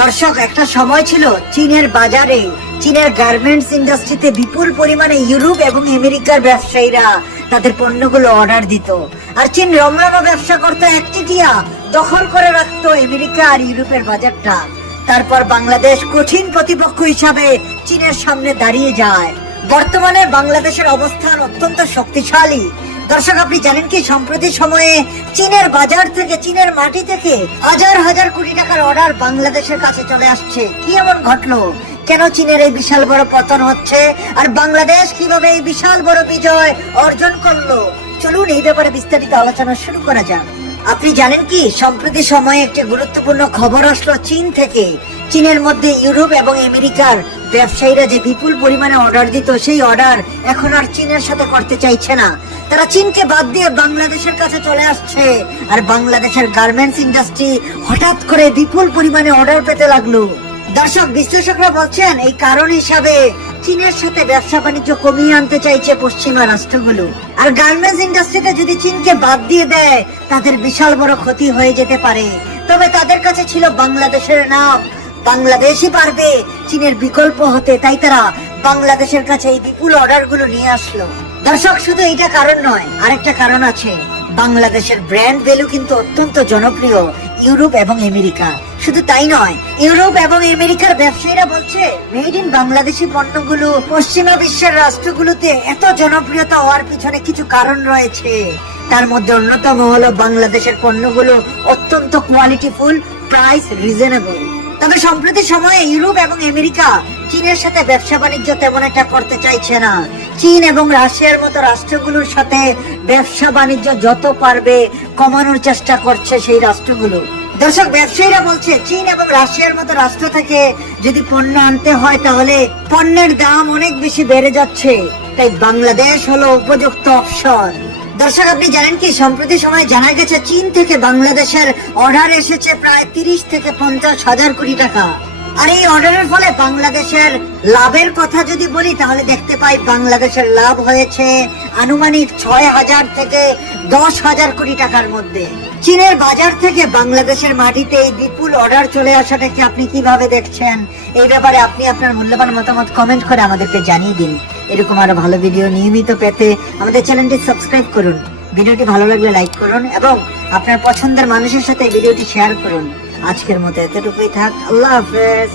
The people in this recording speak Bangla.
দর্শক, একটা সময় ছিল চীনের বাজারে, চীনের গার্মেন্টস ইন্ডাস্ট্রিতে বিপুল পরিমাণে ইউরোপ এবং আমেরিকার ব্যবসায়ীরা তাদের পণ্যগুলো অর্ডার দিত, আর চীন রমরমা ব্যবসা করতো, একচেটিয়া দখল করে রাখতো আমেরিকা আর ইউরোপের বাজারটা। তারপর বাংলাদেশ কঠিন প্রতিপক্ষ হিসাবে চীনের সামনে দাঁড়িয়ে যায়। বর্তমানে বাংলাদেশের অবস্থান অত্যন্ত শক্তিশালী। দর্শক, আপনি জানেন কি সম্প্রতি সময়ে চীনের বাজার থেকে, চীনের মাটি থেকে হাজার হাজার কোটি টাকার অর্ডার বাংলাদেশের কাছে চলে আসছে? কি এমন ঘটলো? কেন চীনের এই বিশাল বড় পতন হচ্ছে, আর বাংলাদেশ কিভাবে এই বিশাল বড় বিজয় অর্জন করলো? চলুন এই ব্যাপারে বিস্তারিত আলোচনা শুরু করা যাক। আপনি জানেন কি সম্প্রতি সময়ে একটি গুরুত্বপূর্ণ খবর আসলো চীন থেকে। চীনের মধ্যে ইউরোপ এবং আমেরিকার ব্যবসায়ীরা যে বিপুল পরিমাণে অর্ডার দিত, সেই অর্ডার এখন আর চীনের সাথে করতে চাইছে না। তারা চীনকে বাদ দিয়ে বাংলাদেশের কাছে চলে আসছে, আর বাংলাদেশের গার্মেন্টস ইন্ডাস্ট্রি হঠাৎ করে বিপুল পরিমাণে অর্ডার পেতে লাগলো। দর্শক, বিশ্লেষকরা বলছেন এই কারণ হিসাবে চীনের সাথে ব্যবসা বাণিজ্য কমিয়ে আনতে চাইছে পশ্চিমা রাষ্ট্রগুলো। আর গার্মেন্টস ইন্ডাস্ট্রিতে যদি চীনকে বাদ দিয়ে দেয়, তাদের বিশাল বড় ক্ষতি হয়ে যেতে পারে। তবে তাদের কাছে ছিল বাংলাদেশের নাম, বাংলাদেশই পারবে চীনের বিকল্প হতে, তাই তারা বাংলাদেশের কাছে এই বিপুল অর্ডার গুলো নিয়ে আসলো। দর্শক, শুধু এইটা কারণ নয়, আরেকটা কারণ আছে। বাংলাদেশের ব্র্যান্ড ভ্যালু কিন্তু অত্যন্ত জনপ্রিয় ইউরোপ এবং আমেরিকা। শুধু তাই নয়, ইউরোপ এবং আমেরিকার ব্যবসায়ীরা বলছে মেড ইন বাংলাদেশি পণ্যগুলো পশ্চিমা বিশ্বের রাষ্ট্রগুলোতে এত জনপ্রিয়তা হওয়ার পিছনে কিছু কারণ রয়েছে। তার মধ্যে অন্যতম হলো বাংলাদেশের পণ্যগুলো অত্যন্ত কোয়ালিটিফুল, প্রাইস রিজনেবল। তবে সম্প্রতি সময়ে ইউরোপ এবং আমেরিকা চীনের সাথে ব্যবসা বাণিজ্য তেমন একটা করতে চাইছে না। চীন এবং রাশিয়ার মতো রাষ্ট্রগুলোর সাথে ব্যবসা বাণিজ্য যত পারবে কমানোর চেষ্টা করছে সেই রাষ্ট্রগুলো। দর্শক, ব্যবসায়ীরা বলছে চীন এবং রাশিয়ার মতো রাষ্ট্র থেকে যদি পণ্য আনতে হয়, তাহলে পণ্যের দাম অনেক বেশি বেড়ে যাচ্ছে, তাই বাংলাদেশ হলো উপযুক্ত অপশন। দর্শক, আপনি জানেন কি সম্প্রতি সময়ে জানা গেছে চীন থেকে বাংলাদেশের অর্ডার এসেছে প্রায় 30 থেকে 50 হাজার কোটি টাকা। আর এই অর্ডারের ফলে বাংলাদেশের লাভের কথা যদি বলি, তাহলে দেখতে পাই বাংলাদেশের লাভ হয়েছে আনুমানিক 6,000 থেকে 10,000 কোটি টাকার মধ্যে। চীনের বাজার থেকে বাংলাদেশের মাটিতে এই বিপুল অর্ডার চলে আসাটাকে আপনি কিভাবে দেখছেন? এই ব্যাপারে আপনি আপনার মূল্যবান মতামত কমেন্ট করে আমাদেরকে জানিয়ে দিন। এরকম আরো ভালো ভিডিও নিয়মিত পেতে আমাদের চ্যানেলটি সাবস্ক্রাইব করুন। ভিডিওটি ভালো লাগলে লাইক করুন এবং আপনার পছন্দের মানুষের সাথে ভিডিওটি শেয়ার করুন। আজকের মতো এতটুকুই থাক। আল্লাহ হাফেজ।